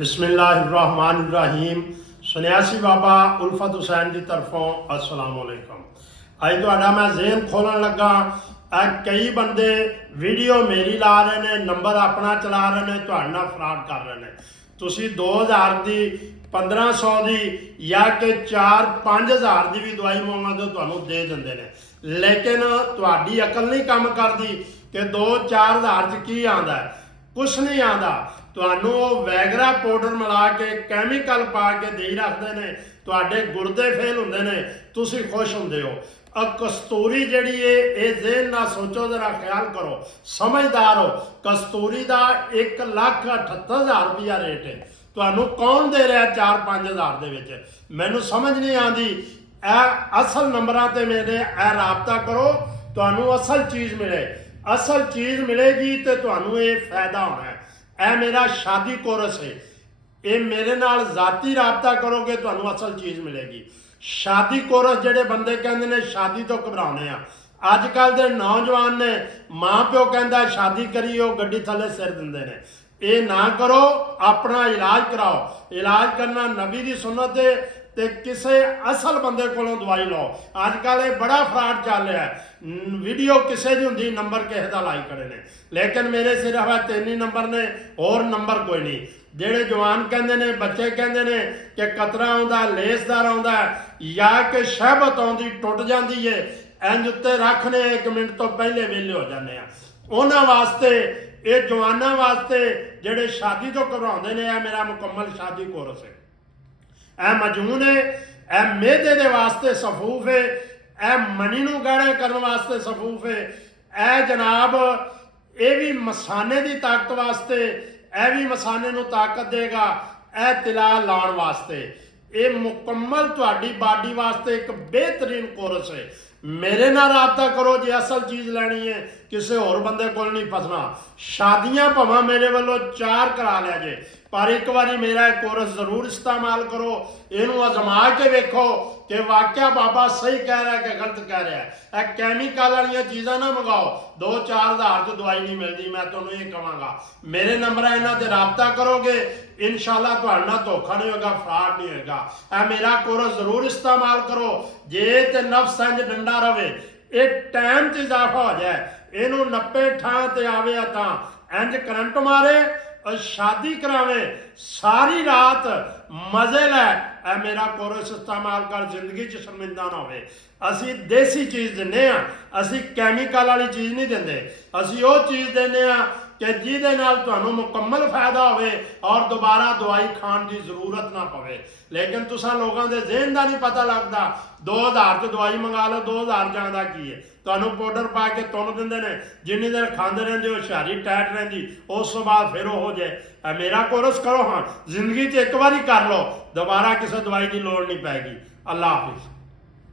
बिस्मिल्लाहिर्रहमानिर्रहीम। सन्यासी बाबा उल्फत हुसैन की तरफों अस्सलाम वालेकुम। अज तो मैं जेन खोलन लगा। कई बंदे वीडियो मेरी ला रहे हैं, नंबर अपना चला रहे हैं, तुहाडे नाल फ्रॉड कर रहे हैं। तुसी 2000 की 1500 की या कि 4-5000 की भी दवाई मंगवाते हो तुहानू दे देंगे ने, लेकिन तुहाडी अकल नहीं काम करती कि 2-4 हज़ार च की आंदा है। कुछ नहीं आता। तुहानू वैगरा पाउडर मिला के कैमिकल पा के दे रखते हैं, तुहाडे गुर्दे फेल होंदे ने, तुसी खुश होंदे हो। कस्तूरी जिहड़ी है ये ज़हन ना सोचो, जरा ख्याल करो, समझदार हो। कस्तूरी का 1,78,000 रुपया रेट है। तुहानू कौन दे रहा 4-5 हज़ार दे विच? मैनू समझ नहीं आती। असल नंबरां ते मेरे राबता करो, तुहानू असल चीज़ मिले। असल चीज़ मिलेगी तो तुहानू ये फायदा होना है। यह मेरा शादी कोर्स है, ये मेरे नाल जाती राबता करोगे तुहानू असल चीज़ मिलेगी। शादी कोर्स जेडे बंदे कहते हैं शादी तो घबराने आ, अजकल के नौजवान ने माँ प्यो कहता शादी करिए गड्डी थले सिर देंगे ने। ये ना करो, अपना इलाज कराओ। इलाज करना नबी की सुन्नत है, ते किसे असल बंदे कोलों दवाई लो। अजकल ये बड़ा फ्रॉड चल रहा है। वीडियो किसी की होंगी, नंबर किसी का लाई खड़े ने, लेकिन मेरे सिर्फ 3 ही नंबर ने, और नंबर कोई नहीं। जेडे जवान कहते हैं, बच्चे कहते हैं कि कतरा आउंदा, लेसदार आउंदा, या कि शहबत आउंदी टुट जाती है, इंज उत्ते रखने 1 मिनट तो पहले वेले हो जाने। उन्होंने वास्ते, ये जवानों वास्ते जेडे शादी तो घबराते हैं, यह मेरा मुकम्मल शादी कोर्स है। यह मजून है, यह मेदे दे वास्ते सफूफ है, यह मनी नूं गाढ़ा करने वास्ते सफूफ है, यह जनाब ये भी मसाने की ताकत वास्ते, यह भी मसाने नूं ताकत देगा, यह तिला लाने वास्ते। ये मुकम्मल तुहाडी बाडी वास्ते एक बेहतरीन कोर्स है। मेरे नाल राबता करो जे असल चीज़ लैनी है, किसी होर बंदे कोल नहीं फसना। शादियां भावें मेरे वालों 4 करा लिया जे, पर एक बारी मेरा कोर्स जरूर इस्तेमाल करो। इनू आजमा के वेखो कि वाकया बाबा सही कह रहा है कि गलत कह रहा है। कैमिकल वाली चीज़ां ना मंगाओ, 2-4 हज़ार तो दवाई नहीं मिलती। मैं तुहानू ये कहांगा, मेरे नंबर इन्हां ते राबता करोगे, इंशाअल्लाह तुहाडे नाल धोखा नहीं होगा, फ्रॉड नहीं होगा। मेरा कोर्स जरूर इस्तेमाल करो। जे ते नफ्स इंज डंडा रहे, ये टाइम च इजाफा हो जाए, इनू 90 ठां ते आवे तां इंज करंट मारे और शादी करावे, सारी रात मजे लै। मेरा कोर्स इस्तेमाल कर, जिंदगी च शर्मिंदा ना होवे। असी देसी चीज़ दिंदे आ, असी कैमिकल वाली चीज़ नहीं देंदे। असी वो चीज़ देंदे आ कि जिहदे नाल तुहानू मुकम्मल फायदा होवे और दोबारा दवाई खाण की जरूरत ना पवे। लेकिन तुसां लोगों के ज़हन का नहीं पता लगता। 2000 तो दवाई मंगा लो, 2000 जांदा की है, तुहानू पाउडर पा के तुन दिंदे ने, जिन्नी देर खांदे रहिंदे हो हुशियारी टाइट रहिंदी, उस तो बाद फिर हो जाए। मेरा कोर्स करो, हाँ जिंदगी च एक बारी कर लो, दोबारा किसी दवाई की लोड़ नहीं पैगी। अल्लाह हाफिज़।